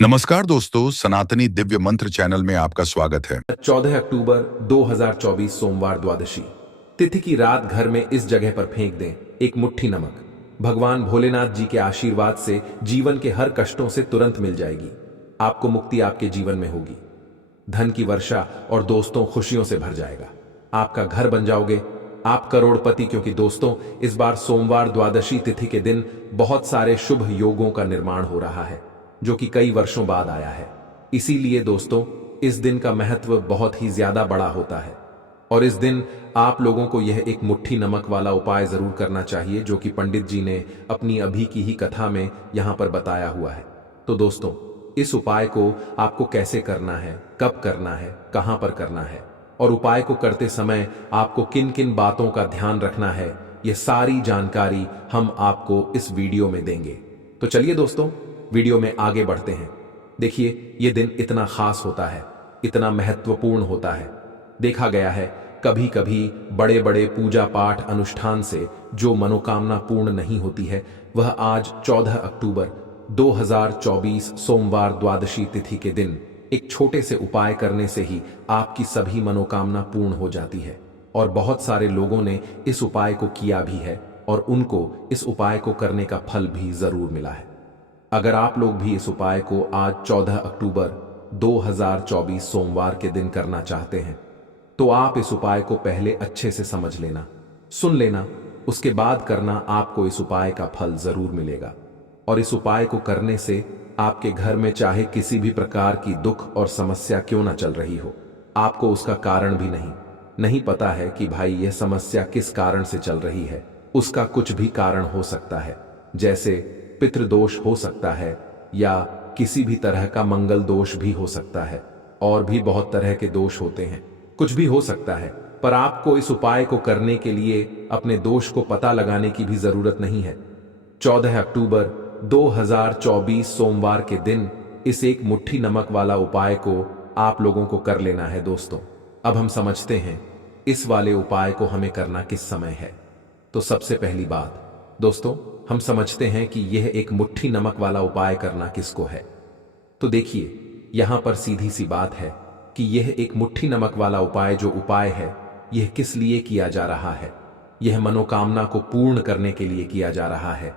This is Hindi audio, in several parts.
नमस्कार दोस्तों, सनातनी दिव्य मंत्र चैनल में आपका स्वागत है। 14 अक्टूबर 2024 सोमवार द्वादशी तिथि की रात घर में इस जगह पर फेंक दें एक मुट्ठी नमक। भगवान भोलेनाथ जी के आशीर्वाद से जीवन के हर कष्टों से तुरंत मिल जाएगी। आपको मुक्ति आपके जीवन में होगी, धन की वर्षा और दोस्तों खुशियों से भर जाएगा। आपका घर बन जाओगे, आप करोड़पति। क्योंकि दोस्तों इस बार सोमवार द्वादशी तिथि के दिन बहुत सारे शुभ योगों का निर्माण हो रहा है जो कि कई वर्षों बाद आया है। इसीलिए दोस्तों इस दिन का महत्व बहुत ही ज्यादा बड़ा होता है और इस दिन आप लोगों को यह एक मुट्ठी नमक वाला उपाय जरूर करना चाहिए जो कि पंडित जी ने अपनी अभी की ही कथा में यहां पर बताया हुआ है। तो दोस्तों इस उपाय को आपको कैसे करना है, कब करना है, कहां पर करना है और उपाय को करते समय आपको किन किन बातों का ध्यान रखना है, यह सारी जानकारी हम आपको इस वीडियो में देंगे। तो चलिए दोस्तों वीडियो में आगे बढ़ते हैं। देखिए ये दिन इतना खास होता है, इतना महत्वपूर्ण होता है। देखा गया है कभी कभी बड़े बड़े पूजा पाठ अनुष्ठान से जो मनोकामना पूर्ण नहीं होती है वह आज 14 अक्टूबर 2024 सोमवार द्वादशी तिथि के दिन एक छोटे से उपाय करने से ही आपकी सभी मनोकामना पूर्ण हो जाती है। और बहुत सारे लोगों ने इस उपाय को किया भी है और उनको इस उपाय को करने का फल भी जरूर मिला है। अगर आप लोग भी इस उपाय को आज 14 अक्टूबर 2024 सोमवार के दिन करना चाहते हैं तो आप इस उपाय को पहले अच्छे से समझ लेना, सुन लेना, उसके बाद करना। आपको इस उपाय का फल जरूर मिलेगा और इस उपाय को करने से आपके घर में चाहे किसी भी प्रकार की दुख और समस्या क्यों ना चल रही हो, आपको उसका कारण भी नहीं पता है कि भाई यह समस्या किस कारण से चल रही है। उसका कुछ भी कारण हो सकता है, जैसे पितृदोष हो सकता है या किसी भी तरह का मंगल दोष भी हो सकता है और भी बहुत तरह के दोष होते हैं, कुछ भी हो सकता है। पर आपको इस उपाय को करने के लिए अपने दोष को पता लगाने की भी जरूरत नहीं है। 14 अक्टूबर 2024 सोमवार के दिन इस एक मुट्ठी नमक वाला उपाय को आप लोगों को कर लेना है। दोस्तों अब हम समझते हैं इस वाले उपाय को हमें करना किस समय है। तो सबसे पहली बात दोस्तों हम समझते हैं कि यह एक मुट्ठी नमक वाला उपाय करना किसको है। तो देखिए यहां पर सीधी सी बात है कि यह एक मुट्ठी नमक वाला उपाय जो उपाय है यह किस लिए किया जा रहा है। यह मनोकामना को पूर्ण करने के लिए किया जा रहा है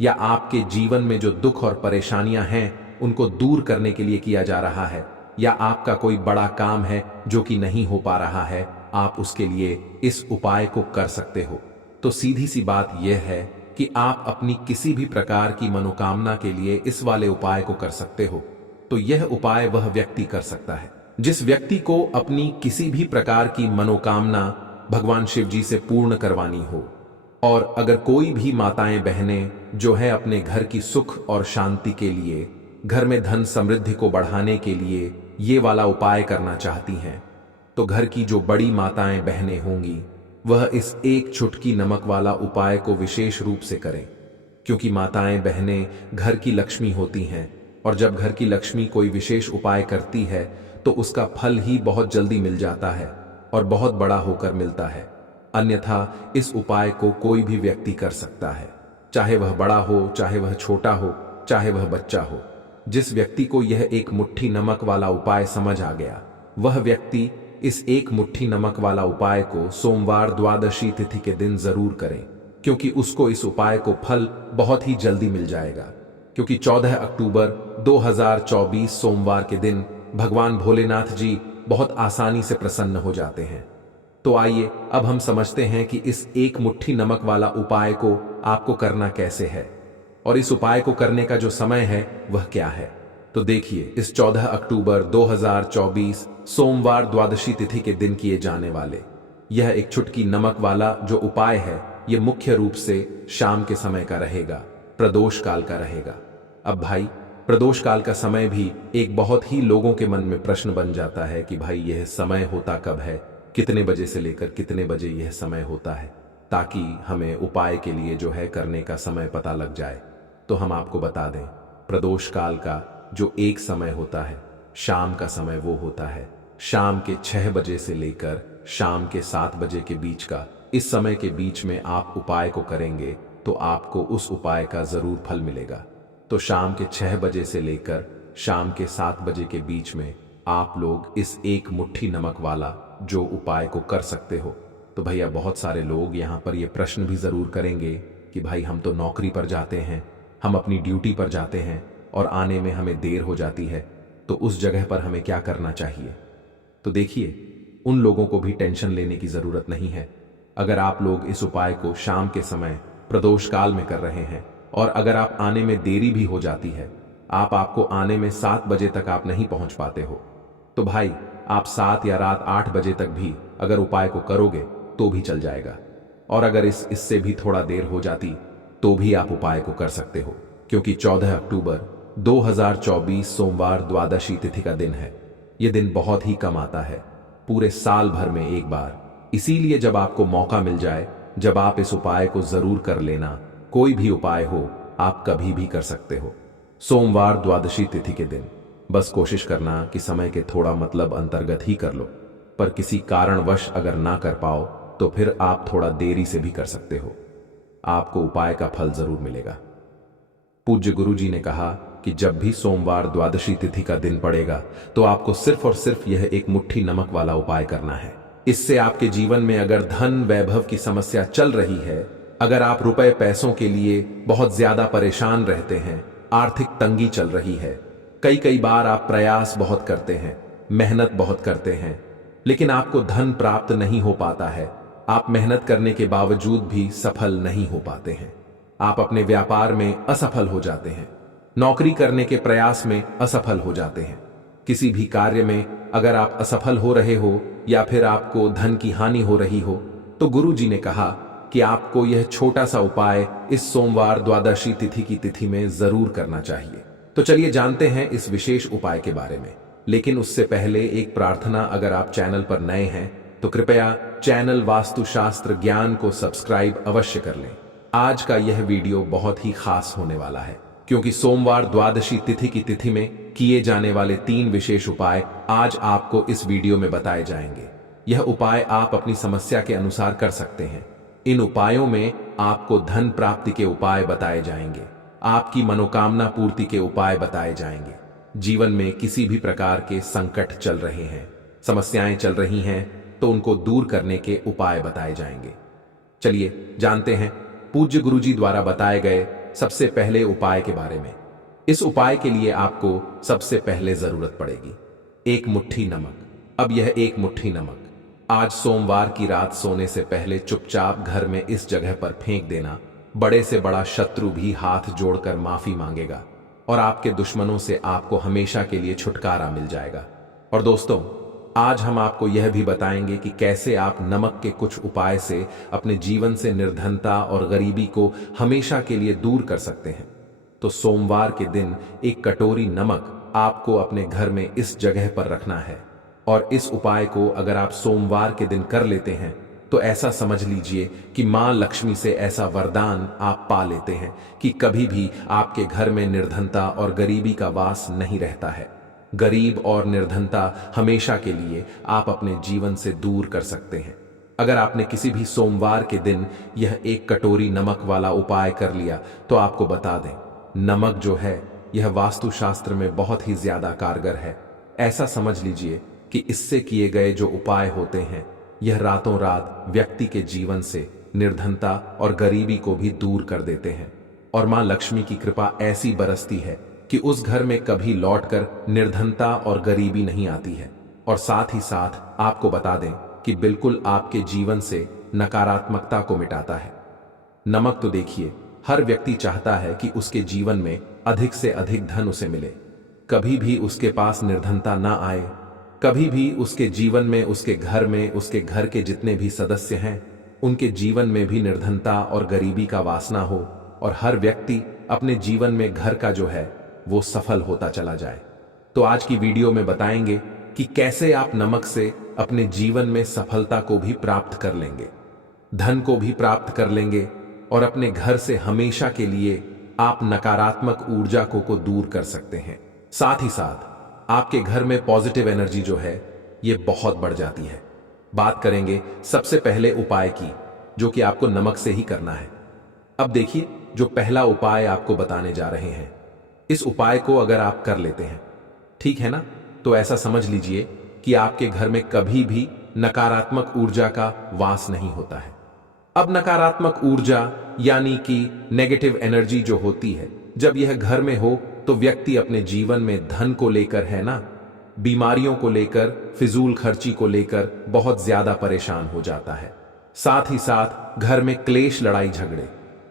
या आपके जीवन में जो दुख और परेशानियां हैं उनको दूर करने के लिए किया जा रहा है या आपका कोई बड़ा काम है जो कि नहीं हो पा रहा है, आप उसके लिए इस उपाय को कर सकते हो। तो सीधी सी बात यह है कि आप अपनी किसी भी प्रकार की मनोकामना के लिए इस वाले उपाय को कर सकते हो। तो यह उपाय वह व्यक्ति कर सकता है जिस व्यक्ति को अपनी किसी भी प्रकार की मनोकामना भगवान शिव जी से पूर्ण करवानी हो। और अगर कोई भी माताएं बहनें जो है अपने घर की सुख और शांति के लिए, घर में धन समृद्धि को बढ़ाने के लिए ये वाला उपाय करना चाहती हैं, तो घर की जो बड़ी माताएं बहनें होंगी वह इस एक चुटकी नमक वाला उपाय को विशेष रूप से करें। क्योंकि माताएं बहनें घर की लक्ष्मी होती हैं और जब घर की लक्ष्मी कोई विशेष उपाय करती है तो उसका फल ही बहुत जल्दी मिल जाता है और बहुत बड़ा होकर मिलता है। अन्यथा इस उपाय को कोई भी व्यक्ति कर सकता है, चाहे वह बड़ा हो, चाहे वह छोटा हो, चाहे वह बच्चा हो। जिस व्यक्ति को यह एक मुट्ठी नमक वाला उपाय समझ आ गया वह व्यक्ति इस एक मुट्ठी नमक वाला उपाय को सोमवार द्वादशी तिथि के दिन जरूर करें, क्योंकि उसको इस उपाय को फल बहुत ही जल्दी मिल जाएगा। क्योंकि 14 अक्टूबर 2024 सोमवार के दिन भगवान भोलेनाथ जी बहुत आसानी से प्रसन्न हो जाते हैं। तो आइए अब हम समझते हैं कि इस एक मुट्ठी नमक वाला उपाय को आपको करना कैसे है और इस उपाय को करने का जो समय है वह क्या है। तो देखिए इस 14 अक्टूबर 2024 सोमवार द्वादशी तिथि के दिन किए जाने वाले यह एक चुटकी नमक वाला जो उपाय है यह मुख्य रूप से शाम के समय का रहेगा, प्रदोष काल का रहेगा। अब भाई प्रदोष काल का समय भी एक बहुत ही लोगों के मन में प्रश्न बन जाता है कि भाई यह समय होता कब है, कितने बजे से लेकर कितने बजे यह समय होता है, ताकि हमें उपाय के लिए जो है करने का समय पता लग जाए। तो हम आपको बता दें प्रदोष काल का जो एक समय होता है, शाम का समय वो होता है शाम के 6 बजे से लेकर शाम के 7 बजे के बीच का। इस समय के बीच में आप उपाय को करेंगे तो आपको उस उपाय का जरूर फल मिलेगा। तो शाम के 6 बजे से लेकर शाम के 7 बजे के बीच में आप लोग इस एक मुट्ठी नमक वाला जो उपाय को कर सकते हो। तो भैया बहुत सारे लोग यहाँ पर ये प्रश्न भी ज़रूर करेंगे कि भाई हम तो नौकरी पर जाते हैं, हम अपनी ड्यूटी पर जाते हैं और आने में हमें देर हो जाती है, तो उस जगह पर हमें क्या करना चाहिए। तो देखिए, उन लोगों को भी टेंशन लेने की ज़रूरत नहीं है। अगर आप लोग इस उपाय को शाम के समय प्रदोष काल में कर रहे हैं और अगर आप आने में देरी भी हो जाती है, आपको आने में 7 बजे तक आप नहीं पहुंच पाते हो, तो भाई आप 7 या रात 8 बजे तक भी अगर उपाय को करोगे तो भी चल जाएगा। और अगर इससे भी थोड़ा देर हो जाती तो भी आप उपाय को कर सकते हो, क्योंकि 14 अक्टूबर 2024 सोमवार द्वादशी तिथि का दिन है। यह दिन बहुत ही कम आता है, पूरे साल भर में एक बार। इसीलिए जब आपको मौका मिल जाए, जब आप इस उपाय को जरूर कर लेना। कोई भी उपाय हो, आप कभी भी कर सकते हो। सोमवार द्वादशी तिथि के दिन बस कोशिश करना कि समय के थोड़ा मतलब अंतर्गत ही कर लो, पर किसी कारणवश अगर ना कर पाओ तो फिर आप थोड़ा देरी से भी कर सकते हो। आपको उपाय का फल जरूर मिलेगा। पूज्य गुरु जी ने कहा कि जब भी सोमवार द्वादशी तिथि का दिन पड़ेगा तो आपको सिर्फ और सिर्फ यह एक मुट्ठी नमक वाला उपाय करना है। इससे आपके जीवन में अगर धन वैभव की समस्या चल रही है, अगर आप रुपए पैसों के लिए बहुत ज्यादा परेशान रहते हैं, आर्थिक तंगी चल रही है, कई बार आप प्रयास बहुत करते हैं, मेहनत बहुत करते हैं, लेकिन आपको धन प्राप्त नहीं हो पाता है, आप मेहनत करने के बावजूद भी सफल नहीं हो पाते हैं, आप अपने व्यापार में असफल हो जाते हैं, नौकरी करने के प्रयास में असफल हो जाते हैं, किसी भी कार्य में अगर आप असफल हो रहे हो या फिर आपको धन की हानि हो रही हो, तो गुरु जी ने कहा कि आपको यह छोटा सा उपाय इस सोमवार द्वादशी तिथि की तिथि में जरूर करना चाहिए। तो चलिए जानते हैं इस विशेष उपाय के बारे में। लेकिन उससे पहले एक प्रार्थना, अगर आप चैनल पर नए हैं तो कृपया चैनल वास्तुशास्त्र ज्ञान को सब्सक्राइब अवश्य कर लें। आज का यह वीडियो बहुत ही खास होने वाला है, क्योंकि सोमवार द्वादशी तिथि की तिथि में किए जाने वाले 3 विशेष उपाय आज आपको इस वीडियो में बताए जाएंगे। यह उपाय आप अपनी समस्या के अनुसार कर सकते हैं। इन उपायों में आपको धन प्राप्ति के उपाय बताए जाएंगे, आपकी मनोकामना पूर्ति के उपाय बताए जाएंगे। जीवन में किसी भी प्रकार के संकट चल रहे हैं, समस्याएं चल रही हैं, तो उनको दूर करने के उपाय बताए जाएंगे। चलिए जानते हैं पूज्य गुरुजी द्वारा बताए गए सबसे पहले उपाय के बारे में। इस उपाय के लिए आपको सबसे पहले जरूरत पड़ेगी एक मुट्ठी नमक। अब यह एक मुट्ठी नमक आज सोमवार की रात सोने से पहले चुपचाप घर में इस जगह पर फेंक देना। बड़े से बड़ा शत्रु भी हाथ जोड़कर माफी मांगेगा और आपके दुश्मनों से आपको हमेशा के लिए छुटकारा मिल जाएगा। और दोस्तों, आज हम आपको यह भी बताएंगे कि कैसे आप नमक के कुछ उपाय से अपने जीवन से निर्धनता और गरीबी को हमेशा के लिए दूर कर सकते हैं। तो सोमवार के दिन एक कटोरी नमक आपको अपने घर में इस जगह पर रखना है, और इस उपाय को अगर आप सोमवार के दिन कर लेते हैं तो ऐसा समझ लीजिए कि मां लक्ष्मी से ऐसा वरदान आप पा लेते हैं कि कभी भी आपके घर में निर्धनता और गरीबी का वास नहीं रहता है। गरीब और निर्धनता हमेशा के लिए आप अपने जीवन से दूर कर सकते हैं। अगर आपने किसी भी सोमवार के दिन यह एक कटोरी नमक वाला उपाय कर लिया तो आपको बता दें, नमक जो है यह वास्तुशास्त्र में बहुत ही ज्यादा कारगर है। ऐसा समझ लीजिए कि इससे किए गए जो उपाय होते हैं, यह रातों रात व्यक्ति के जीवन से निर्धनता और गरीबी को भी दूर कर देते हैं, और मां लक्ष्मी की कृपा ऐसी बरसती है कि उस घर में कभी लौटकर निर्धनता और गरीबी नहीं आती है। और साथ ही साथ आपको बता दें कि बिल्कुल आपके जीवन से नकारात्मकता को मिटाता है। नमक तो देखिए, हर व्यक्ति चाहता है कि उसके जीवन में अधिक से अधिक धन उसे मिले, कभी भी उसके पास निर्धनता ना आए, कभी भी उसके जीवन में, उसके घर में, उसके घर के जितने भी सदस्य हैं उनके जीवन में भी निर्धनता और गरीबी का वासना हो, और हर व्यक्ति अपने जीवन में घर का जो है वो सफल होता चला जाए। तो आज की वीडियो में बताएंगे कि कैसे आप नमक से अपने जीवन में सफलता को भी प्राप्त कर लेंगे, धन को भी प्राप्त कर लेंगे, और अपने घर से हमेशा के लिए आप नकारात्मक ऊर्जा को दूर कर सकते हैं। साथ ही साथ आपके घर में पॉजिटिव एनर्जी जो है ये बहुत बढ़ जाती है। बात करेंगे सबसे पहले उपाय की, जो कि आपको नमक से ही करना है। अब देखिए, जो पहला उपाय आपको बताने जा रहे हैं, इस उपाय को अगर आप कर लेते हैं, ठीक है ना, तो ऐसा समझ लीजिए कि आपके घर में कभी भी नकारात्मक ऊर्जा का वास नहीं होता है। अब नकारात्मक ऊर्जा यानी कि नेगेटिव एनर्जी जो होती है, जब यह घर में हो तो व्यक्ति अपने जीवन में धन को लेकर, है ना, बीमारियों को लेकर, फिजूल खर्ची को लेकर बहुत ज्यादा परेशान हो जाता है। साथ ही साथ घर में क्लेश, लड़ाई झगड़े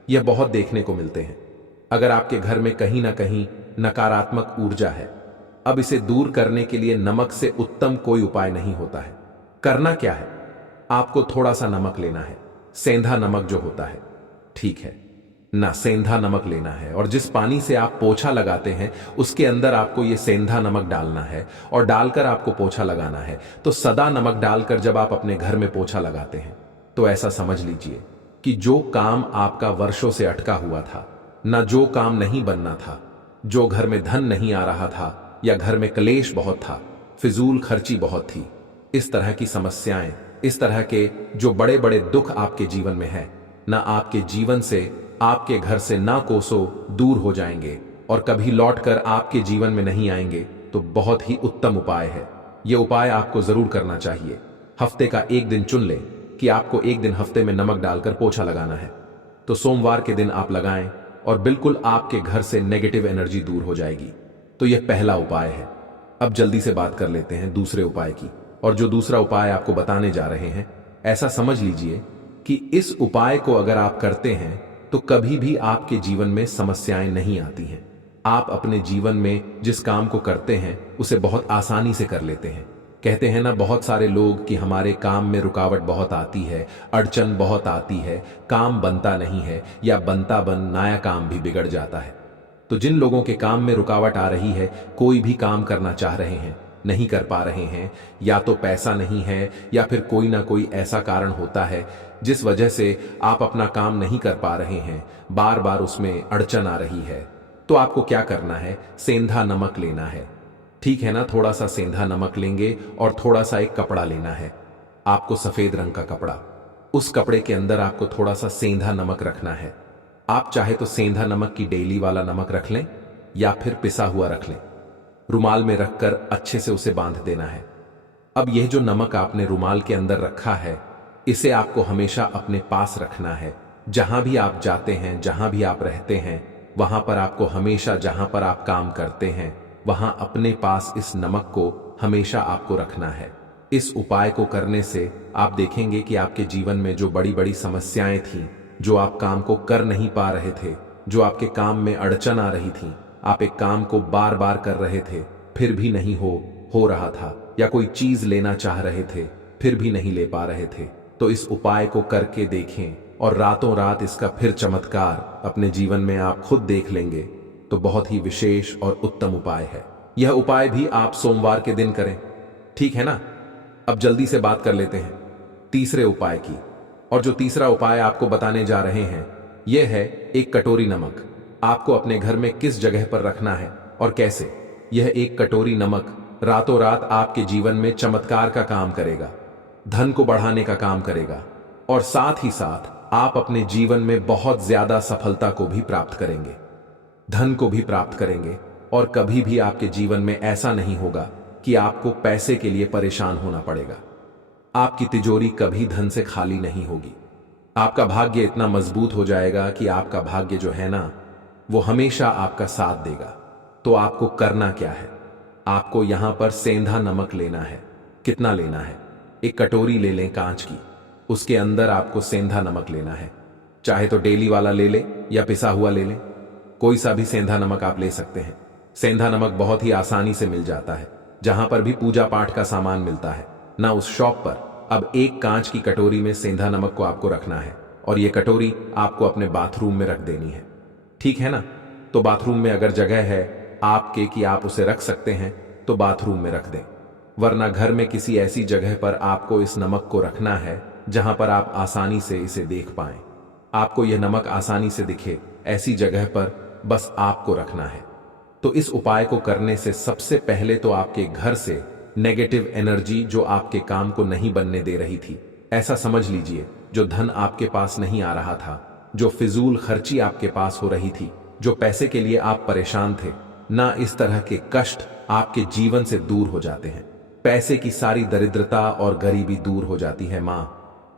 यह बहुत देखने को मिलते हैं। अगर आपके घर में कहीं ना कहीं नकारात्मक ऊर्जा है, अब इसे दूर करने के लिए नमक से उत्तम कोई उपाय नहीं होता है। करना क्या है, आपको थोड़ा सा नमक लेना है, सेंधा नमक जो होता है, ठीक है ना, सेंधा नमक लेना है, और जिस पानी से आप पोछा लगाते हैं उसके अंदर आपको ये सेंधा नमक डालना है और डालकर आपको पोछा लगाना है। तो सदा नमक डालकर जब आप अपने घर में पोछा लगाते हैं तो ऐसा समझ लीजिए कि जो काम आपका वर्षों से अटका हुआ था, ना जो काम नहीं बनना था, जो घर में धन नहीं आ रहा था, या घर में क्लेश बहुत था, फिजूल खर्ची बहुत थी, इस तरह की समस्याएं, इस तरह के जो बड़े बड़े दुख आपके जीवन में है, ना आपके जीवन से, आपके घर से ना कोसों दूर हो जाएंगे और कभी लौटकर आपके जीवन में नहीं आएंगे। तो बहुत ही उत्तम उपाय है। यह उपाय आपको जरूर करना चाहिए। हफ्ते का एक दिन चुन लें कि आपको एक दिन हफ्ते में नमक डालकर पोछा लगाना है, तो सोमवार के दिन आप लगाएं और बिल्कुल आपके घर से नेगेटिव एनर्जी दूर हो जाएगी। तो यह पहला उपाय है। अब जल्दी से बात कर लेते हैं दूसरे उपाय की, और जो दूसरा उपाय आपको बताने जा रहे हैं, ऐसा समझ लीजिए कि इस उपाय को अगर आप करते हैं तो कभी भी आपके जीवन में समस्याएं नहीं आती हैं। आप अपने जीवन में जिस काम को करते हैं उसे बहुत आसानी से कर लेते हैं। कहते हैं ना बहुत सारे लोग कि हमारे काम में रुकावट बहुत आती है, अड़चन बहुत आती है, काम बनता नहीं है, या बनता बन नया काम भी बिगड़ जाता है। तो जिन लोगों के काम में रुकावट आ रही है, कोई भी काम करना चाह रहे हैं, नहीं कर पा रहे हैं, या तो पैसा नहीं है या फिर कोई ना कोई ऐसा कारण होता है जिस वजह से आप अपना काम नहीं कर पा रहे हैं, बार बार उसमें अड़चन आ रही है, तो आपको क्या करना है, सेंधा नमक लेना है, ठीक है ना। थोड़ा सा सेंधा नमक लेंगे और थोड़ा सा एक कपड़ा लेना है, आपको सफेद रंग का कपड़ा, उस कपड़े के अंदर आपको थोड़ा सा सेंधा नमक रखना है। आप चाहे तो सेंधा नमक की डेली वाला नमक रख लें या फिर पिसा हुआ रख लें। रुमाल में रखकर अच्छे से उसे बांध देना है। अब यह जो नमक आपने रुमाल के अंदर रखा है, इसे आपको हमेशा अपने पास रखना है। जहां भी आप जाते हैं, जहां भी आप रहते हैं, वहां पर आपको हमेशा, जहां पर आप काम करते हैं, वहां अपने पास इस नमक को हमेशा आपको रखना है। इस उपाय को करने से आप देखेंगे कि आपके जीवन में जो बड़ी बड़ी समस्याएं थीं, जो आप काम को कर नहीं पा रहे थे, जो आपके काम में अड़चन आ रही थी, आप एक काम को बार बार कर रहे थे फिर भी नहीं हो रहा था, या कोई चीज लेना चाह रहे थे फिर भी नहीं ले पा रहे थे, तो इस उपाय को करके देखें और रातों रात इसका फिर चमत्कार अपने जीवन में आप खुद देख लेंगे। तो बहुत ही विशेष और उत्तम उपाय है। यह उपाय भी आप सोमवार के दिन करें, ठीक है ना। अब जल्दी से बात कर लेते हैं तीसरे उपाय की, और जो तीसरा उपाय आपको बताने जा रहे हैं यह है एक कटोरी नमक। आपको अपने घर में किस जगह पर रखना है और कैसे। यह एक कटोरी नमक रातों रात आपके जीवन में चमत्कार का काम करेगा, धन को बढ़ाने का काम करेगा, और साथ ही साथ आप अपने जीवन में बहुत ज्यादा सफलता को भी प्राप्त करेंगे, धन को भी प्राप्त करेंगे, और कभी भी आपके जीवन में ऐसा नहीं होगा कि आपको पैसे के लिए परेशान होना पड़ेगा। आपकी तिजोरी कभी धन से खाली नहीं होगी। आपका भाग्य इतना मजबूत हो जाएगा कि आपका भाग्य जो है ना, वो हमेशा आपका साथ देगा। तो आपको करना क्या है, आपको यहां पर सेंधा नमक लेना है। कितना लेना है, एक कटोरी ले लें कांच की, उसके अंदर आपको सेंधा नमक लेना है। चाहे तो डेली वाला ले लें या पिसा हुआ ले लें, कोई सा भी सेंधा नमक आप ले सकते हैं। सेंधा नमक बहुत ही आसानी से मिल जाता है, जहां पर भी पूजा पाठ का सामान मिलता है ना, उस शॉप पर। अब एक कांच की कटोरी में सेंधा नमक को आपको रखना है, और ये कटोरी आपको अपने बाथरूम में रख देनी है, ठीक है ना। तो बाथरूम में अगर जगह है आपके कि आप उसे रख सकते हैं तो बाथरूम में रख दें, वरना घर में किसी ऐसी जगह पर आपको इस नमक को रखना है जहां पर आप आसानी से इसे देख पाएं। आपको यह नमक आसानी से दिखे ऐसी जगह पर बस आपको रखना है। तो इस उपाय को करने से सबसे पहले तो आपके घर से नेगेटिव एनर्जी जो आपके काम को नहीं बनने दे रही थी, ऐसा समझ लीजिए, जो धन आपके पास नहीं आ रहा था, जो फिजूल खर्ची आपके पास हो रही थी, जो पैसे के लिए आप परेशान थे, ना इस तरह के कष्ट आपके जीवन से दूर हो जाते हैं। पैसे की सारी दरिद्रता और गरीबी दूर हो जाती है। मां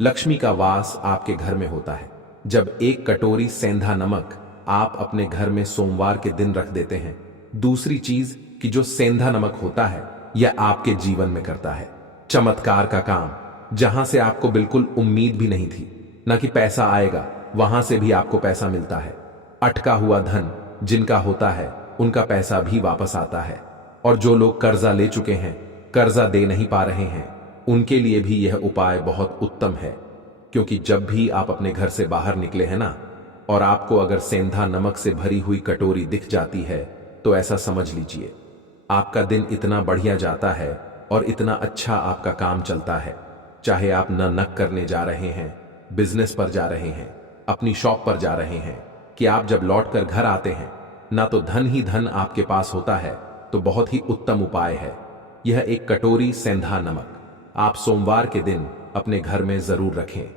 लक्ष्मी का वास आपके घर में होता है। जब एक कटोरी सेंधा नमक आप अपने घर में सोमवार के दिन रख देते हैं। दूसरी चीज कि जो सेंधा नमक होता है यह आपके जीवन में करता है चमत्कार का काम। जहां से आपको बिल्कुल उम्मीद भी नहीं थी ना कि पैसा आएगा, वहां से भी आपको पैसा मिलता है। अटका हुआ धन जिनका होता है उनका पैसा भी वापस आता है। और जो लोग कर्जा ले चुके हैं, कर्जा दे नहीं पा रहे हैं, उनके लिए भी यह उपाय बहुत उत्तम है। क्योंकि जब भी आप अपने घर से बाहर निकले हैं ना, और आपको अगर सेंधा नमक से भरी हुई कटोरी दिख जाती है, तो ऐसा समझ लीजिए आपका दिन इतना बढ़िया जाता है और इतना अच्छा आपका काम चलता है। चाहे आप नक करने जा रहे हैं, बिजनेस पर जा रहे हैं, अपनी शॉप पर जा रहे हैं, कि आप जब लौटकर घर आते हैं ना तो धन ही धन आपके पास होता है, तो बहुत ही उत्तम उपाय है यह एक कटोरी सेंधा नमक। आप सोमवार के दिन अपने घर में जरूर रखें,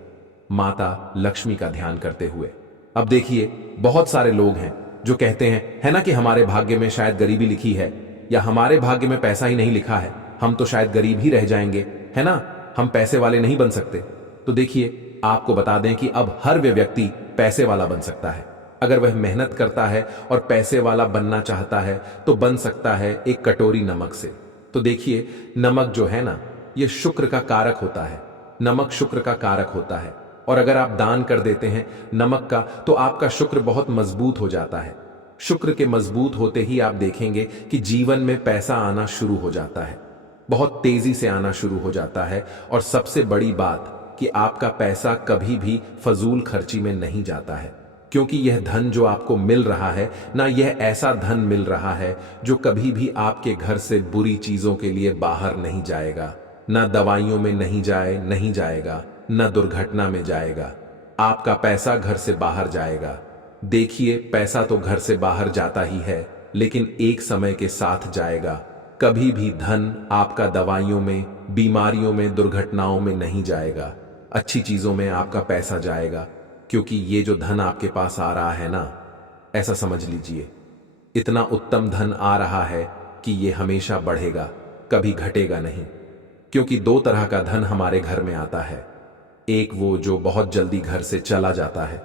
माता लक्ष्मी का ध्यान करते हुए। अब देखिए, बहुत सारे लोग हैं जो कहते हैं है ना कि हमारे भाग्य में शायद गरीबी लिखी है, या हमारे भाग्य में पैसा ही नहीं लिखा है, हम तो शायद गरीब ही रह जाएंगे, है ना, हम पैसे वाले नहीं बन सकते। तो देखिए, आपको बता दें कि अब हर व्यक्ति पैसे वाला बन सकता है। अगर वह मेहनत करता है और पैसे वाला बनना चाहता है तो बन सकता है एक कटोरी नमक से। तो देखिए, नमक जो है ना, यह शुक्र का कारक होता है। नमक शुक्र का कारक होता है, और अगर आप दान कर देते हैं नमक का, तो आपका शुक्र बहुत मजबूत हो जाता है। शुक्र के मजबूत होते ही आप देखेंगे कि जीवन में पैसा आना शुरू हो जाता है, बहुत तेजी से आना शुरू हो जाता है। और सबसे बड़ी बात कि आपका पैसा कभी भी फजूल खर्ची में नहीं जाता है, क्योंकि यह धन जो आपको मिल रहा है ना, यह ऐसा धन मिल रहा है जो कभी भी आपके घर से बुरी चीजों के लिए बाहर नहीं जाएगा, ना दवाइयों में नहीं जाएगा, न दुर्घटना में जाएगा। आपका पैसा घर से बाहर जाएगा। देखिए, पैसा तो घर से बाहर जाता ही है, लेकिन एक समय के साथ जाएगा। कभी भी धन आपका दवाइयों में, बीमारियों में, दुर्घटनाओं में नहीं जाएगा। अच्छी चीजों में आपका पैसा जाएगा, क्योंकि ये जो धन आपके पास आ रहा है ना, ऐसा समझ लीजिए इतना उत्तम धन आ रहा है कि ये हमेशा बढ़ेगा, कभी घटेगा नहीं। क्योंकि दो तरह का धन हमारे घर में आता है। एक वो जो बहुत जल्दी घर से चला जाता है,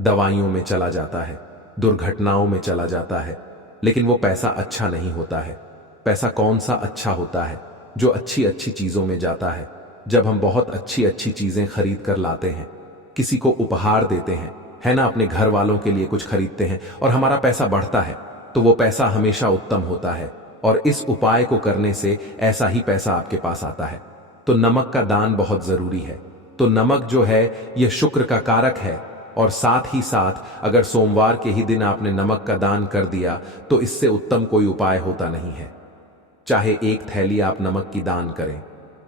दवाइयों में चला जाता है, दुर्घटनाओं में चला जाता है, लेकिन वो पैसा अच्छा नहीं होता है। पैसा कौन सा अच्छा होता है? जो अच्छी अच्छी चीजों में जाता है। जब हम बहुत अच्छी अच्छी चीजें खरीद कर लाते हैं, किसी को उपहार देते हैं, है ना, अपने घर वालों के लिए कुछ खरीदते हैं, और हमारा पैसा बढ़ता है, तो वो पैसा हमेशा उत्तम होता है। और इस उपाय को करने से ऐसा ही पैसा आपके पास आता है। तो नमक का दान बहुत जरूरी है। तो नमक जो है यह शुक्र का कारक है, और साथ ही साथ अगर सोमवार के ही दिन आपने नमक का दान कर दिया तो इससे उत्तम कोई उपाय होता नहीं है। चाहे एक थैली आप नमक की दान करें,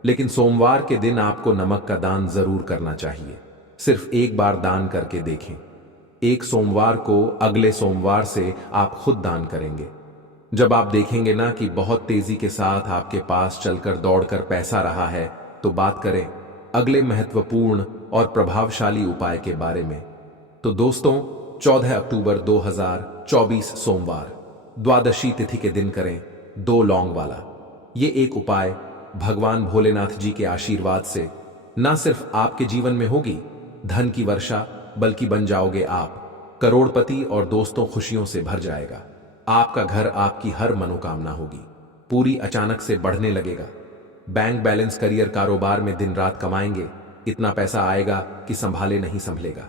लेकिन सोमवार के दिन आपको नमक का दान जरूर करना चाहिए। सिर्फ एक बार दान करके देखें। एक सोमवार को अगले सोमवार से आप खुद दान करेंगे। जब आप देखेंगे ना कि बहुत तेजी के साथ आपके पास चलकर दौड़कर पैसा रहा है, तो बात करें अगले महत्वपूर्ण और प्रभावशाली उपाय के बारे में। तो दोस्तों, 14 अक्टूबर 2024 सोमवार द्वादशी तिथि के दिन करें 2 लौंग वाला ये एक उपाय। भगवान भोलेनाथ जी के आशीर्वाद से ना सिर्फ आपके जीवन में होगी धन की वर्षा, बल्कि बन जाओगे आप करोड़पति, और दोस्तों खुशियों से भर जाएगा। आपका घर, आपकी हर मनोकामना होगी पूरी, अचानक से बढ़ने लगेगा। बैंक बैलेंस, करियर, कारोबार में दिन रात कमाएंगे, इतना पैसा आएगा कि संभाले नहीं संभलेगा।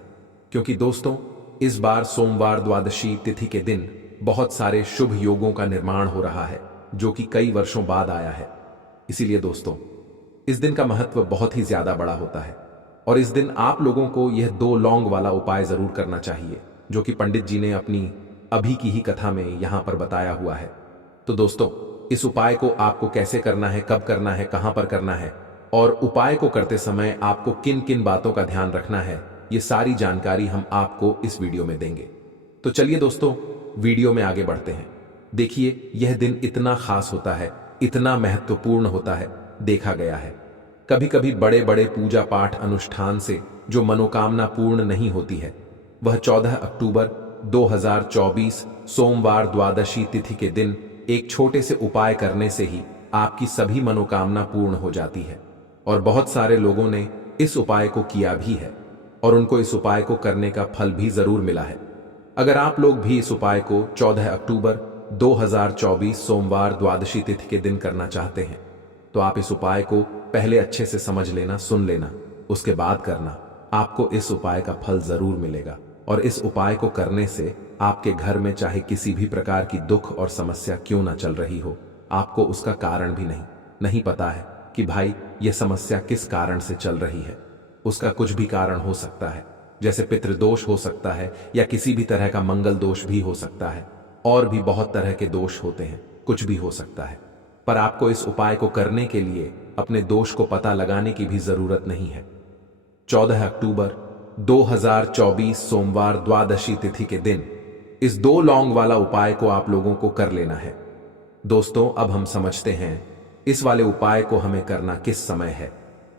क्योंकि दोस्तों, इस बार सोमवार द्वादशी तिथि के दिन बहुत सारे शुभ योगों का निर्माण हो रहा है, जो कि कई वर्षों बाद आया है। इसीलिए दोस्तों, इस दिन का महत्व बहुत ही ज्यादा बड़ा होता है, और इस दिन आप लोगों को यह 2 लौंग वाला उपाय जरूर करना चाहिए, जो कि पंडित जी ने अपनी अभी की ही कथा में यहां पर बताया हुआ है। तो दोस्तों, इस उपाय को आपको कैसे करना है, कब करना है, कहां पर करना है, और उपाय को करते समय आपको किन किन बातों का ध्यान रखना है, ये सारी जानकारी हम आपको इस वीडियो में देंगे। तो चलिए दोस्तों, वीडियो में आगे बढ़ते हैं। देखिए, यह दिन इतना खास होता है, इतना महत्वपूर्ण होता है। देखा गया है कभी कभी बड़े बड़े पूजा पाठ अनुष्ठान से जो मनोकामना पूर्ण नहीं होती है, वह 14 अक्टूबर 2024 सोमवार द्वादशी तिथि के दिन एक छोटे से उपाय करने से ही आपकी सभी मनोकामना पूर्ण हो जाती है। और बहुत सारे लोगों ने इस उपाय को किया भी है और उनको इस उपाय को करने का फल भी जरूर मिला है। अगर आप लोग भी इस उपाय को 14 अक्टूबर 2024 सोमवार द्वादशी तिथि के दिन करना चाहते हैं तो आप इस उपाय को पहले अच्छे से समझ लेना, सुन लेना, उसके बाद करना। आपको इस उपाय का फल जरूर मिलेगा और इस उपाय को करने से आपके घर में चाहे किसी भी प्रकार की दुख और समस्या क्यों ना चल रही हो, आपको उसका कारण भी नहीं पता है कि भाई यह समस्या किस कारण से चल रही है। उसका कुछ भी कारण हो सकता है, जैसे पितृदोष हो सकता है या किसी भी तरह का मंगल दोष भी हो सकता है, और भी बहुत तरह के दोष होते हैं, कुछ भी हो सकता है। पर आपको इस उपाय को करने के लिए अपने दोष को पता लगाने की भी जरूरत नहीं है। 14 अक्टूबर 2024 सोमवार द्वादशी तिथि के दिन इस 2 लौंग वाला उपाय को आप लोगों को कर लेना है। दोस्तों, अब हम समझते हैं इस वाले उपाय को हमें करना किस समय है।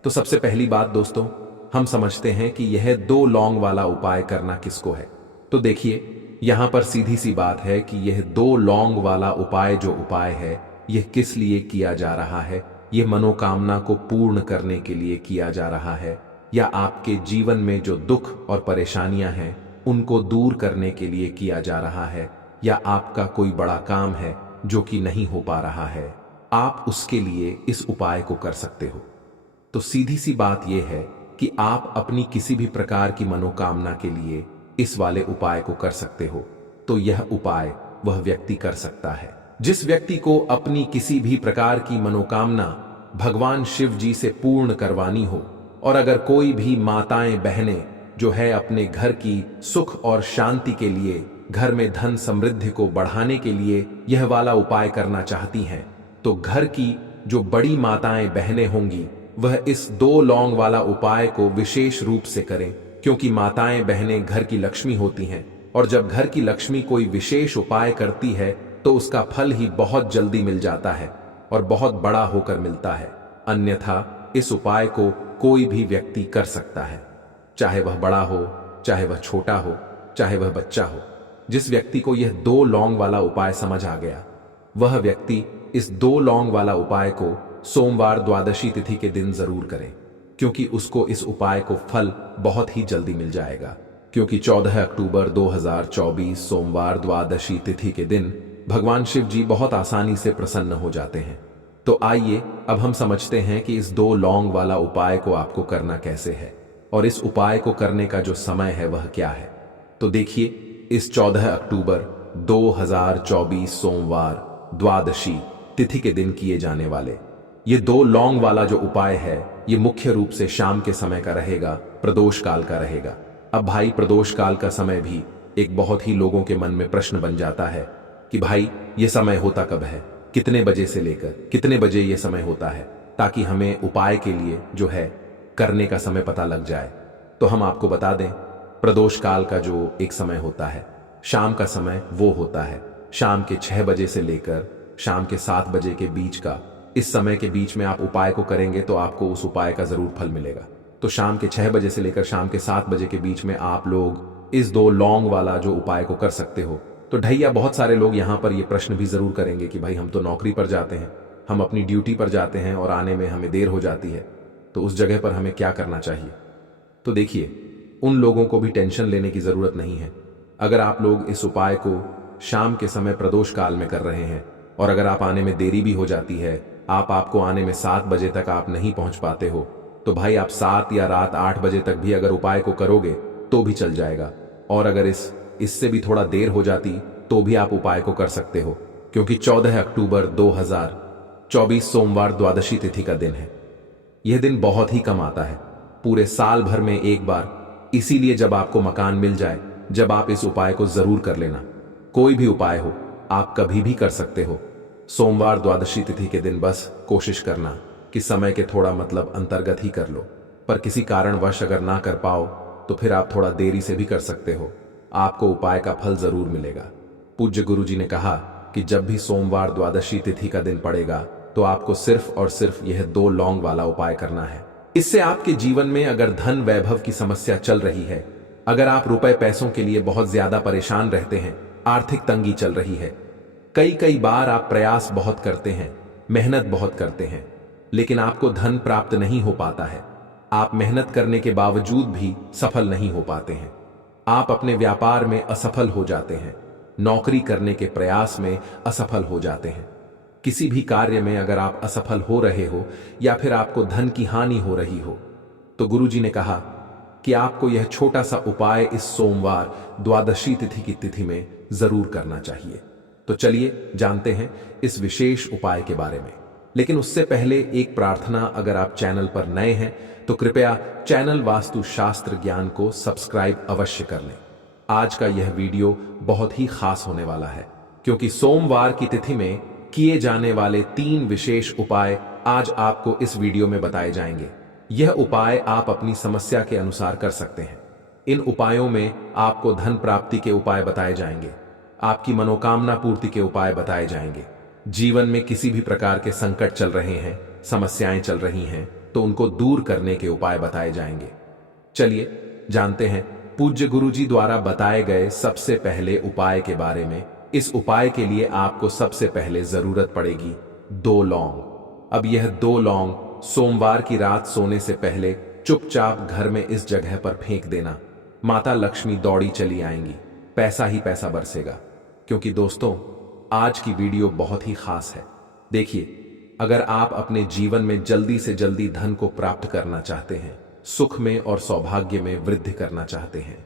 तो सबसे पहली बात दोस्तों, हम समझते हैं कि यह 2 लौंग वाला उपाय करना किसको है। तो देखिए, यहां पर सीधी सी बात है कि यह 2 लौंग वाला उपाय जो उपाय है, यह किस लिए किया जा रहा है। यह मनोकामना को पूर्ण करने के लिए किया जा रहा है, या आपके जीवन में जो दुख और परेशानियां हैं उनको दूर करने के लिए किया जा रहा है, या आपका कोई बड़ा काम है जो कि नहीं हो पा रहा है, आप उसके लिए इस उपाय को कर सकते हो। तो सीधी सी बात यह है कि आप अपनी किसी भी प्रकार की मनोकामना के लिए इस वाले उपाय को कर सकते हो। तो यह उपाय वह व्यक्ति कर सकता है जिस व्यक्ति को अपनी किसी भी प्रकार की मनोकामना भगवान शिव जी से पूर्ण करवानी हो। और अगर कोई भी माताएं बहनें जो है अपने घर की सुख और शांति के लिए, घर में धन समृद्धि को बढ़ाने के लिए यह वाला उपाय करना चाहती हैं, तो घर की जो बड़ी माताएं बहनें होंगी वह इस 2 लौंग वाला उपाय को विशेष रूप से करें, क्योंकि माताएं बहनें घर की लक्ष्मी होती हैं और जब घर की लक्ष्मी कोई विशेष उपाय करती है तो उसका फल ही बहुत जल्दी मिल जाता है और बहुत बड़ा होकर मिलता है। अन्यथा इस उपाय को कोई भी व्यक्ति कर सकता है, चाहे वह बड़ा हो, चाहे वह छोटा हो, चाहे वह बच्चा हो। जिस व्यक्ति को यह 2 लौंग वाला उपाय समझ आ गया, वह व्यक्ति इस 2 लौंग वाला उपाय को सोमवार द्वादशी तिथि के दिन जरूर करें, क्योंकि उसको इस उपाय को फल बहुत ही जल्दी मिल जाएगा। क्योंकि 14 अक्टूबर 2024 सोमवार द्वादशी तिथि के दिन भगवान शिव जी बहुत आसानी से प्रसन्न हो जाते हैं। तो आइए अब हम समझते हैं कि इस 2 लौंग वाला उपाय को आपको करना कैसे है और इस उपाय को करने का जो समय है वह क्या है। तो देखिए, इस 14 अक्टूबर 2024 सोमवार द्वादशी तिथि के दिन किए जाने वाले ये 2 लौंग वाला जो उपाय है, ये मुख्य रूप से शाम के समय का रहेगा, प्रदोष काल का रहेगा। अब भाई, प्रदोष काल का समय भी एक बहुत ही लोगों के मन में प्रश्न बन जाता है कि भाई ये समय होता कब है, कितने बजे से लेकर कितने बजे ये समय होता है, ताकि हमें उपाय के लिए जो है करने का समय पता लग जाए। तो हम आपको बता दें, प्रदोष काल का जो एक समय होता है, शाम का समय वो होता है शाम के 6 बजे से लेकर शाम के 7 बजे के बीच का। इस समय के बीच में आप उपाय को करेंगे तो आपको उस उपाय का जरूर फल मिलेगा। तो शाम के 6 बजे से लेकर शाम के 7 बजे के बीच में आप लोग इस 2 लौंग वाला जो उपाय को कर सकते हो। तो ढैया बहुत सारे लोग यहाँ पर ये प्रश्न भी जरूर करेंगे कि भाई हम तो नौकरी पर जाते हैं, हम अपनी ड्यूटी पर जाते हैं और आने में हमें देर हो जाती है, तो उस जगह पर हमें क्या करना चाहिए। तो देखिए, उन लोगों को भी टेंशन लेने की जरूरत नहीं है। अगर आप लोग इस उपाय को शाम के समय प्रदोष काल में कर रहे हैं और अगर आप आने में देरी भी हो जाती है, आपको आने में 7 बजे तक आप नहीं पहुंच पाते हो, तो भाई आप 7 या रात 8 बजे तक भी अगर उपाय को करोगे तो भी चल जाएगा। और अगर इससे भी थोड़ा देर हो जाती तो भी आप उपाय को कर सकते हो, क्योंकि 14 अक्टूबर 2024 सोमवार द्वादशी तिथि का दिन है। यह दिन बहुत ही कम आता है, पूरे साल भर में एक बार। इसीलिए जब आपको मकान मिल जाए, जब आप इस उपाय को जरूर कर लेना। कोई भी उपाय हो, आप कभी भी कर सकते हो। सोमवार द्वादशी तिथि के दिन बस कोशिश करना कि समय के थोड़ा अंतर्गत ही कर लो, पर किसी कारणवश अगर ना कर पाओ तो फिर आप थोड़ा देरी से भी कर सकते हो, आपको उपाय का फल जरूर मिलेगा। पूज्य गुरु जी ने कहा कि जब भी सोमवार द्वादशी तिथि का दिन पड़ेगा तो आपको सिर्फ और सिर्फ यह 2 लौंग वाला उपाय करना है। इससे आपके जीवन में अगर धन वैभव की समस्या चल रही है, अगर आप रुपए पैसों के लिए बहुत ज्यादा परेशान रहते हैं, आर्थिक तंगी चल रही है, कई कई बार आप प्रयास बहुत करते हैं, मेहनत बहुत करते हैं, लेकिन आपको धन प्राप्त नहीं हो पाता है, आप मेहनत करने के बावजूद भी सफल नहीं हो पाते हैं, आप अपने व्यापार में असफल हो जाते हैं, नौकरी करने के प्रयास में असफल हो जाते हैं, किसी भी कार्य में अगर आप असफल हो रहे हो या फिर आपको धन की हानि हो रही हो, तो गुरुजी ने कहा कि आपको यह छोटा सा उपाय इस सोमवार द्वादशी तिथि की तिथि में जरूर करना चाहिए। तो चलिए जानते हैं इस विशेष उपाय के बारे में। लेकिन उससे पहले एक प्रार्थना, अगर आप चैनल पर नए हैं तो कृपया चैनल वास्तु शास्त्र ज्ञान को सब्सक्राइब अवश्य कर लें। आज का यह वीडियो बहुत ही खास होने वाला है, क्योंकि सोमवार की तिथि में किए जाने वाले 3 विशेष उपाय आज आपको इस वीडियो में बताए जाएंगे। यह उपाय आप अपनी समस्या के अनुसार कर सकते हैं। इन उपायों में आपको धन प्राप्ति के उपाय बताए जाएंगे, आपकी मनोकामना पूर्ति के उपाय बताए जाएंगे, जीवन में किसी भी प्रकार के संकट चल रहे हैं, समस्याएं चल रही हैं, तो उनको दूर करने के उपाय बताए जाएंगे। चलिए जानते हैं पूज्य गुरुजी द्वारा बताए गए सबसे पहले उपाय के बारे में। इस उपाय के लिए आपको सबसे पहले जरूरत पड़ेगी 2 लौंग। अब यह 2 लौंग सोमवार की रात सोने से पहले चुपचाप घर में इस जगह पर फेंक देना। माता लक्ष्मी दौड़ी चली आएंगी, पैसा ही पैसा बरसेगा। क्योंकि दोस्तों, आज की वीडियो बहुत ही खास है। देखिए, अगर आप अपने जीवन में जल्दी से जल्दी धन को प्राप्त करना चाहते हैं, सुख में और सौभाग्य में वृद्धि करना चाहते हैं,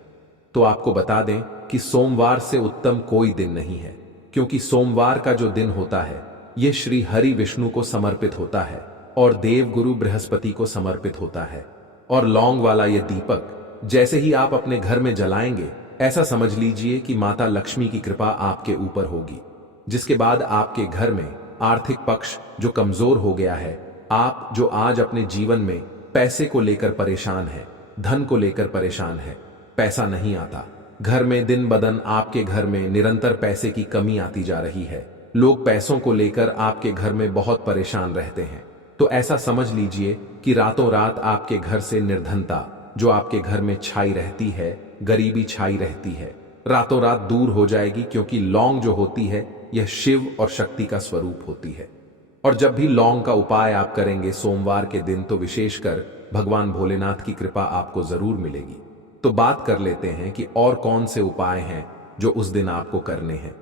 तो आपको बता दें कि सोमवार से उत्तम कोई दिन नहीं है। क्योंकि सोमवार का जो दिन होता है, यह श्री हरि विष्णु को समर्पित होता है और देव गुरु बृहस्पति को समर्पित होता है। और लौंग वाला यह दीपक जैसे ही आप अपने घर में जलाएंगे, ऐसा समझ लीजिए कि माता लक्ष्मी की कृपा आपके ऊपर होगी, जिसके बाद आपके घर में आर्थिक पक्ष जो कमजोर हो गया है, आप जो आज अपने जीवन में पैसे को लेकर परेशान है, धन को लेकर परेशान है, पैसा नहीं आता, घर में दिन बदन आपके घर में निरंतर पैसे की कमी आती जा रही है, लोग पैसों को लेकर आपके घर में बहुत परेशान रहते हैं, तो ऐसा समझ लीजिए कि रातों रात आपके घर से निर्धनता जो आपके घर में छाई रहती है, गरीबी छाई रहती है, रातों रात दूर हो जाएगी। क्योंकि लौंग जो होती है, यह शिव और शक्ति का स्वरूप होती है। और जब भी लौंग का उपाय आप करेंगे सोमवार के दिन, तो विशेषकर भगवान भोलेनाथ की कृपा आपको जरूर मिलेगी। तो बात कर लेते हैं कि और कौन से उपाय हैं जो उस दिन आपको करने हैं।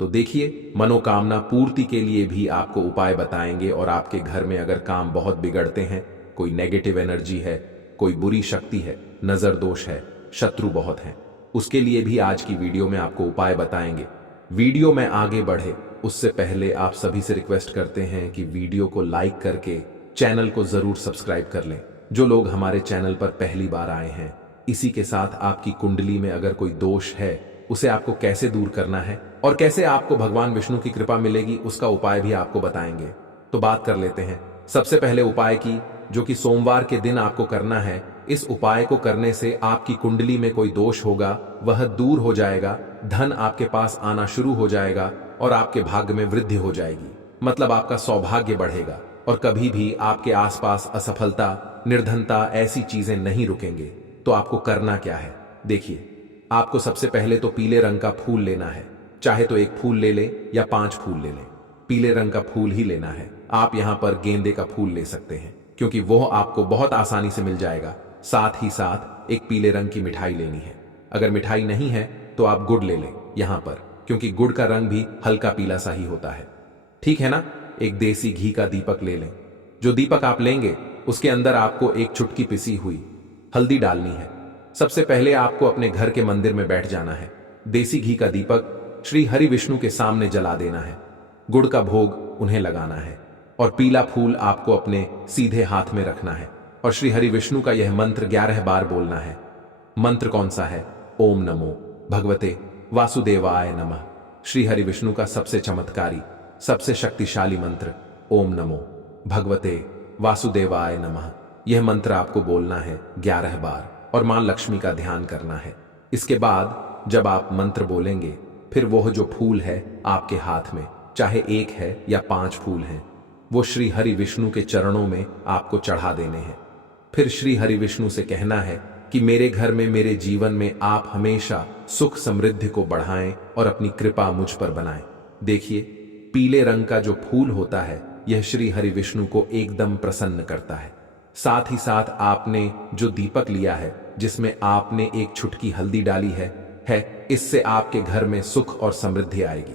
तो देखिए, मनोकामना पूर्ति के लिए भी आपको उपाय बताएंगे। और आपके घर में अगर काम बहुत बिगड़ते हैं, कोई नेगेटिव एनर्जी है, कोई बुरी शक्ति है, नजर दोष है, शत्रु बहुत हैं, उसके लिए भी आज की वीडियो में आपको उपाय बताएंगे। वीडियो में आगे बढ़े उससे पहले आप सभी से रिक्वेस्ट करते हैं कि वीडियो को लाइक करके चैनल को जरूर सब्सक्राइब कर लें। जो लोग हमारे चैनल पर पहली बार आए हैं, इसी के साथ आपकी कुंडली में अगर कोई दोष है, उसे आपको कैसे दूर करना है और कैसे आपको भगवान विष्णु की कृपा मिलेगी, उसका उपाय भी आपको बताएंगे। तो बात कर लेते हैं सबसे पहले उपाय की, जो कि सोमवार के दिन आपको करना है। इस उपाय को करने से आपकी कुंडली में कोई दोष होगा, वह दूर हो जाएगा, धन आपके पास आना शुरू हो जाएगा और आपके भाग्य में वृद्धि हो जाएगी। मतलब आपका सौभाग्य बढ़ेगा और कभी भी आपके आसपास असफलता, निर्धनता, ऐसी चीजें नहीं रुकेंगे। तो आपको करना क्या है, देखिए, आपको सबसे पहले तो पीले रंग का फूल लेना है। चाहे तो 1 फूल ले लें या 5 फूल ले लें, पीले रंग का फूल ही लेना है। आप यहां पर गेंदे का फूल ले सकते हैं, क्योंकि वह आपको बहुत आसानी से मिल जाएगा। साथ ही साथ एक पीले रंग की मिठाई लेनी है। अगर मिठाई नहीं है तो आप गुड़ ले लें यहां पर, क्योंकि गुड़ का रंग भी हल्का पीला सा ही होता है, ठीक है ना। एक देसी घी का दीपक ले लें। जो दीपक आप लेंगे उसके अंदर आपको 1 चुटकी पिसी हुई हल्दी डालनी है। सबसे पहले आपको अपने घर के मंदिर में बैठ जाना है। देसी घी का दीपक श्री हरि विष्णु के सामने जला देना है। गुड़ का भोग उन्हें लगाना है और पीला फूल आपको अपने सीधे हाथ में रखना है और श्री हरि विष्णु का यह मंत्र 11 बार बोलना है। मंत्र कौन सा है? ओम नमो भगवते वासुदेवाय नमः। श्री हरि विष्णु का सबसे चमत्कारी, सबसे शक्तिशाली मंत्र ओम नमो भगवते वासुदेवाय नमः। यह मंत्र आपको बोलना है 11 बार और मां लक्ष्मी का ध्यान करना है। इसके बाद जब आप मंत्र बोलेंगे, फिर वह जो फूल है आपके हाथ में, चाहे 1 है या 5 फूल हैं, वो श्री हरि विष्णु के चरणों में आपको चढ़ा देने हैं। फिर श्री हरि विष्णु से कहना है कि मेरे घर में, मेरे जीवन में आप हमेशा सुख समृद्धि को बढ़ाएं और अपनी कृपा मुझ पर बनाएं। देखिए, पीले रंग का जो फूल होता है यह श्री हरि विष्णु को एकदम प्रसन्न करता है। साथ ही साथ आपने जो दीपक लिया है, जिसमें आपने एक चुटकी हल्दी डाली है, इससे आपके घर में सुख और समृद्धि आएगी।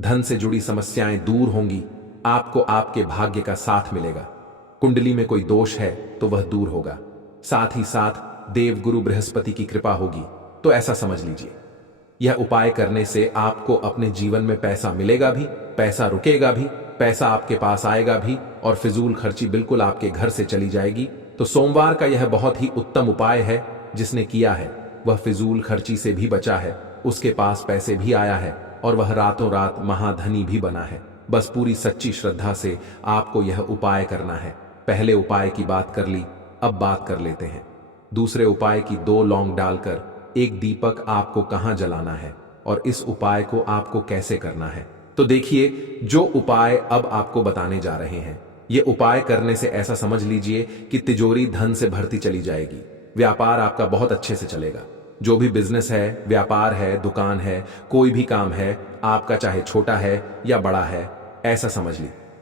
धन से जुड़ी समस्याएं दूर होंगी, आपको आपके भाग्य का साथ मिलेगा। कुंडली में कोई दोष है तो वह दूर होगा। साथ ही साथ देव गुरु बृहस्पति की कृपा होगी। तो ऐसा समझ लीजिए, यह उपाय करने से आपको अपने जीवन में पैसा मिलेगा भी, पैसा रुकेगा भी, पैसा आपके पास आएगा भी और फिजूल खर्ची बिल्कुल आपके घर से चली जाएगी। तो सोमवार का यह बहुत ही उत्तम उपाय है। जिसने किया है वह फिजूल खर्ची से भी बचा है, उसके पास पैसे भी आया है और वह रातों रात महाधनी भी बना है। बस पूरी सच्ची श्रद्धा से आपको यह उपाय करना है। पहले उपाय की बात कर ली, अब बात कर लेते हैं दूसरे उपाय की। 2 लौंग डालकर एक दीपक आपको कहां जलाना है और इस उपाय को आपको कैसे करना है। तो देखिए, जो उपाय अब आपको बताने जा रहे हैं, ये उपाय करने से ऐसा समझ लीजिए कि तिजोरी धन से भरती चली जाएगी। व्यापार आपका बहुत अच्छे से चलेगा। जो भी बिजनेस है, व्यापार है, दुकान है, कोई भी काम है आपका, चाहे छोटा है या बड़ा है, ऐसा समझ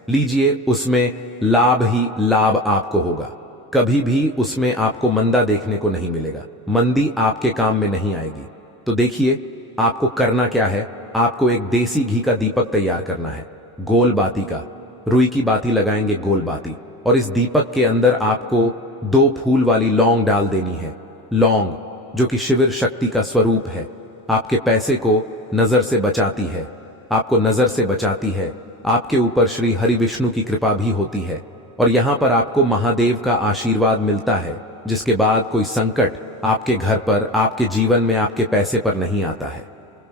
लीजिए उसमें लाभ ही लाभ आपको होगा। कभी भी उसमें आपको मंदा देखने को नहीं मिलेगा। मंदी आपके काम में नहीं आएगी। तो देखिए, आपको करना क्या है। आपको एक देसी घी का दीपक तैयार करना है, गोल बाती का। रुई की बाती लगाएंगे, गोल बाती, और इस दीपक के अंदर आपको 2 फूल वाली लौंग डाल देनी है। लौंग जो कि शिविर शक्ति का स्वरूप है, आपके पैसे को नजर से बचाती है, आपको नजर से बचाती है। आपके ऊपर श्री हरि विष्णु की कृपा भी होती है और यहां पर आपको महादेव का आशीर्वाद मिलता है, जिसके बाद कोई संकट आपके घर पर, आपके जीवन में, आपके पैसे पर नहीं आता है।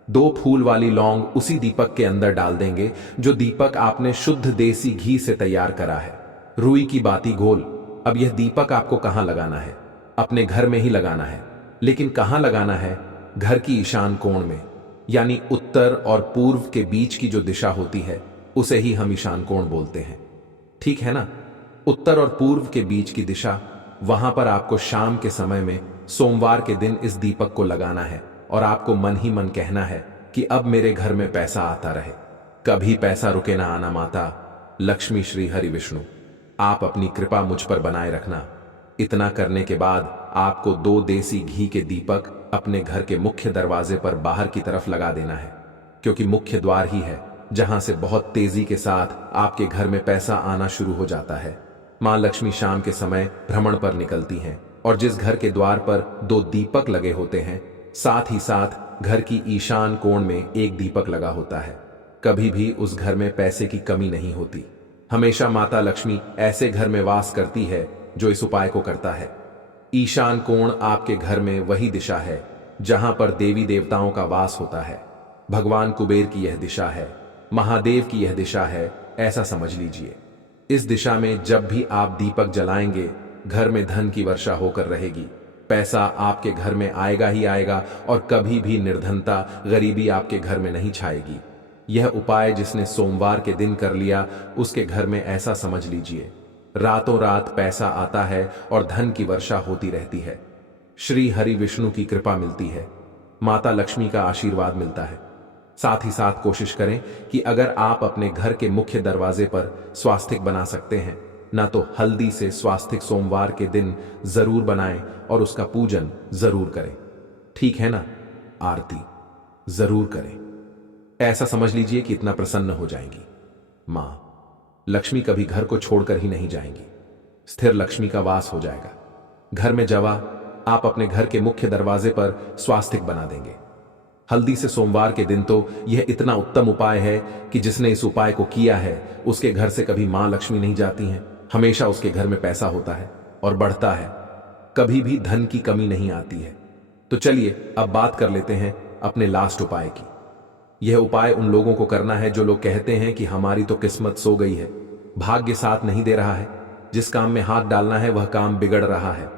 2 फूल वाली लौंग उसी दीपक के अंदर डाल देंगे, जो दीपक आपने शुद्ध देसी घी से तैयार करा है। रुई की बाती गोल। अब यह दीपक आपको कहां लगाना है? अपने घर में ही लगाना है। लेकिन कहां लगाना है? घर की ईशान कोण में, यानी उत्तर और पूर्व के बीच की जो दिशा होती है उसे ही हम ईशान कोण बोलते हैं। ठीक है ना? उत्तर और पूर्व के बीच की दिशा, वहां पर आपको शाम के समय में सोमवार के दिन इस दीपक को लगाना है और आपको मन ही मन कहना है कि अब मेरे घर में पैसा आता रहे, कभी पैसा रुके ना आना। माता लक्ष्मी, श्री हरि विष्णु, आप अपनी कृपा मुझ पर बनाए रखना। इतना करने के बाद आपको 2 देसी घी के दीपक अपने घर के मुख्य दरवाजे पर बाहर की तरफ लगा देना है, क्योंकि मुख्य द्वार ही है जहां से बहुत तेजी के साथ आपके घर में पैसा आना शुरू हो जाता है। मां लक्ष्मी शाम के समय भ्रमण पर निकलती हैं और जिस घर के द्वार पर 2 दीपक लगे होते हैं, साथ ही साथ घर की ईशान कोण में एक दीपक लगा होता है, कभी भी उस घर में पैसे की कमी नहीं होती। हमेशा माता लक्ष्मी ऐसे घर में वास करती है जो इस उपाय को करता है। ईशान कोण आपके घर में वही दिशा है जहां पर देवी देवताओं का वास होता है। भगवान कुबेर की यह दिशा है, महादेव की यह दिशा है, ऐसा समझ लीजिए। इस दिशा में जब भी आप दीपक जलाएंगे, घर में धन की वर्षा होकर रहेगी। पैसा आपके घर में आएगा ही आएगा और कभी भी निर्धनता, गरीबी आपके घर में नहीं छाएगी। यह उपाय जिसने सोमवार के दिन कर लिया, उसके घर में ऐसा समझ लीजिए रातों रात पैसा आता है और धन की वर्षा होती रहती है। श्री हरि विष्णु की कृपा मिलती है, माता लक्ष्मी का आशीर्वाद मिलता है। साथ ही साथ कोशिश करें कि अगर आप अपने घर के मुख्य दरवाजे पर स्वास्तिक बना सकते हैं, ना तो हल्दी से स्वास्तिक सोमवार के दिन जरूर बनाएं और उसका पूजन जरूर करें। ठीक है ना? आरती जरूर करें। ऐसा समझ लीजिए कि इतना प्रसन्न हो जाएंगी। मां लक्ष्मी कभी घर को छोड़कर ही नहीं जाएंगी, स्थिर लक्ष्मी का वास हो जाएगा। घर में जवा आप अपने घर के मुख्य दरवाजे पर स्वास्तिक बना देंगे। हल्दी से सोमवार के दिन तो यह इतना उत्तम उपाय है कि जिसने इस उपाय को किया है उसके घर से कभी मां लक्ष्मी नहीं जाती हैं। हमेशा उसके घर में पैसा होता है और बढ़ता है, कभी भी धन की कमी नहीं आती है। तो चलिए अब बात कर लेते हैं अपने लास्ट उपाय की। यह उपाय उन लोगों को करना है जो लोग कहते हैं कि हमारी तो किस्मत सो गई है, भाग्य साथ नहीं दे रहा है, जिस काम में हाथ डालना है वह काम बिगड़ रहा है,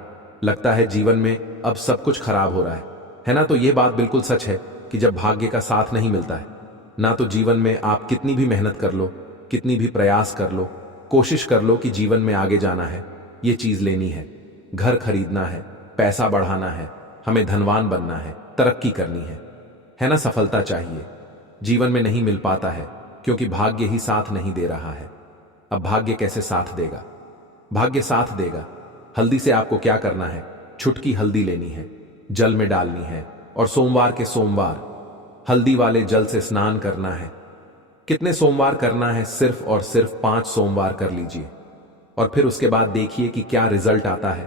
लगता है जीवन में अब सब कुछ खराब हो रहा है ना? तो यह बात बिल्कुल सच है कि जब भाग्य का साथ नहीं मिलता है ना, तो जीवन में आप कितनी भी मेहनत कर लो, कितनी भी प्रयास कर लो, कोशिश कर लो कि जीवन में आगे जाना है, ये चीज लेनी है, घर खरीदना है, पैसा बढ़ाना हमें धनवान बनना है, तरक्की करनी है ना। सफलता चाहिए, जीवन में नहीं मिल पाता है क्योंकि भाग्य ही साथ नहीं दे रहा है। अब भाग्य कैसे साथ देगा? भाग्य साथ देगा। हल्दी से आपको क्या करना है? छुटकी हल्दी लेनी है, जल में डालनी है और सोमवार के सोमवार हल्दी वाले जल से स्नान करना है। कितने सोमवार करना है? सिर्फ और सिर्फ 5 सोमवार कर लीजिए और फिर उसके बाद देखिए कि क्या रिजल्ट आता है।